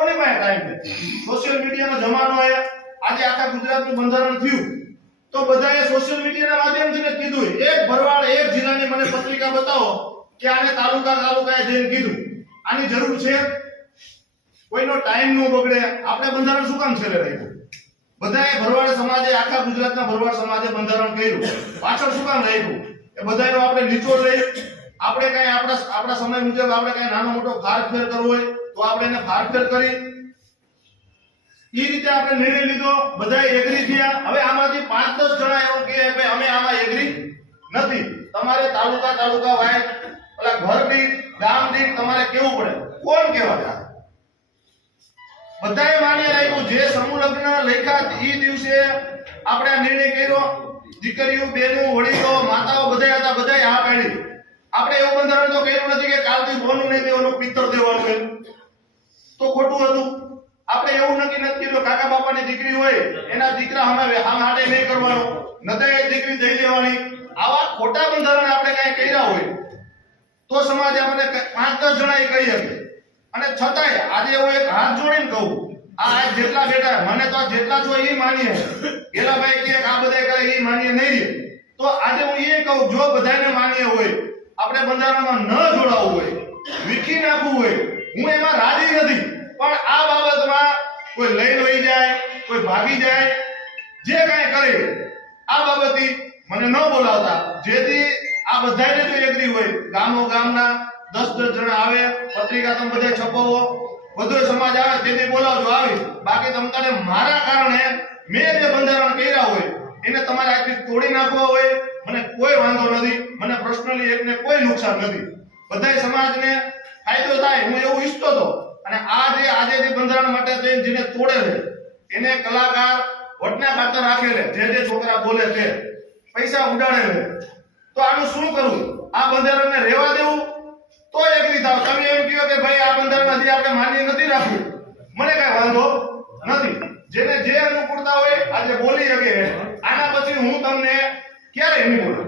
કોની પાસે ટાઈમ છે? સોશિયલ મીડિયાનો જમાનો છે. આજે આખા ગુજરાતનું બંધારણ થયું તો બધાએ સોશિયલ મીડિયાના માધ્યમથી જ કીધું. એક ભરવાડ એક જિલ્લાની મને પત્રિકા બતાવો કે આને તાલુકાએ જઈને કીધું. આની જરૂર છે? કોઈનો ટાઈમ ન બગડે. આપણે બંધારણ શું કામ છેલ્લે રાખ્યું? બધાએ ભરવાડ સમાજે, આખા ગુજરાતના ભરવાડ સમાજે બંધારણ કર્યું. પાછળ શું કામ રાખ્યું? એ બધાનો આપણે નિચોડ લઈ, આપણે કઈ આપણા સમય મુજબ આપણે કઈ નાનો મોટો ફારફેર કરવો હોય તો આપણે એને ફારફેર કરી એ રીતે આપણે નિર્ણય લીધો. બધા એગ્રી થયા. હવે આમાંથી 5-10 જણા એવું કહે કે અમે આમાં એગ્રી નથી. તમારે તાલુકા વાય ઓલા ઘર દીઠ, ગામ દીઠ તમારે કેવું પડે. કોણ કહેવાય? બધાએ માન્ય રાખ્યું. જે સમૂહ લગ્ન લેખા ઈ દિવસે આપણે આ નિર્ણય કર્યો. દીકરીઓ, બહેનો, વડીલો, માતાઓ બધા હતા, બધાએ આ પાડી. આપણે એવું બંધારણ તો કર્યું નથી કે કાલથી બોનું નહીં દેવાનું, પિત્તર દેવાનું હોય તો ખોટું હતું. આપણે એવું નક્કી નથી કર્યું કાકા બાપાની દીકરી હોય એના દીકરા હાડે નહીં કરવાનો, નદાય દીકરી દઈ દેવાની. આવા ખોટા બંધારણ આપણે કઈ કર્યા હોય તો સમાજ આપણે 5-10 જણા કહી શકે. અને છતાંય આજે હું એક હાથ જોડીને કહું, આ જેટલા બેટા મને તો જેટલા છો એ માનીએ, ગેલાભાઈ કે આ બધા કરે એ માનીએ નહીં. તો આજે હું એ કહું, જો બધાને માનીએ હોય, આપણે બંધારણમાં ન જોડાવું હોય, વિખી નાખવું હોય, હું એમાં રાજી નથી. પણ આ બાબતમાં કોઈ લઈ લઈ જાય, કોઈ ભાગી જાય, જે કાંઈ કરે આ બાબતથી મને ન બોલાવતા. જેથી આ બધાને જો એગ્રી હોય, ગામના 10-10 જણા આવે, પત્રિકા તમે બધા છપાવો, બધો સમાજ આવે, જેથી બોલાવજો આવી. બાકી તમને મારા કારણે મેં જે બંધારણ કર્યા હોય એને તમારે આખી તોડી નાખવા હોય, મને કોઈ વાંધો નથી. મને પર્સનલી એકને કોઈ નુકસાન નથી. બધા સમાજને ફાયદો થાય હું એવું ઈચ્છતો હતો. અને આજે જે બંધારણ માટે જેને તોડે છે એને કલાકાર વટના ખાતર રાખે છે, જે છોકરા બોલે છે, પૈસા ઉડાડે છે. તો આનું શું કરવું? આ બંધારણને રહેવા દેવું તો એગ્રી થાવ. તમે એમ કહો કે ભાઈ આ બંધારણ હજી આપણે માન્ય નથી રાખવું, મને કઈ વાંધો નથી. જેને જે અનુકૂળતા હોય આજે બોલી શકે. આના પછી હું તમને ક્યારે નહીં બોલું.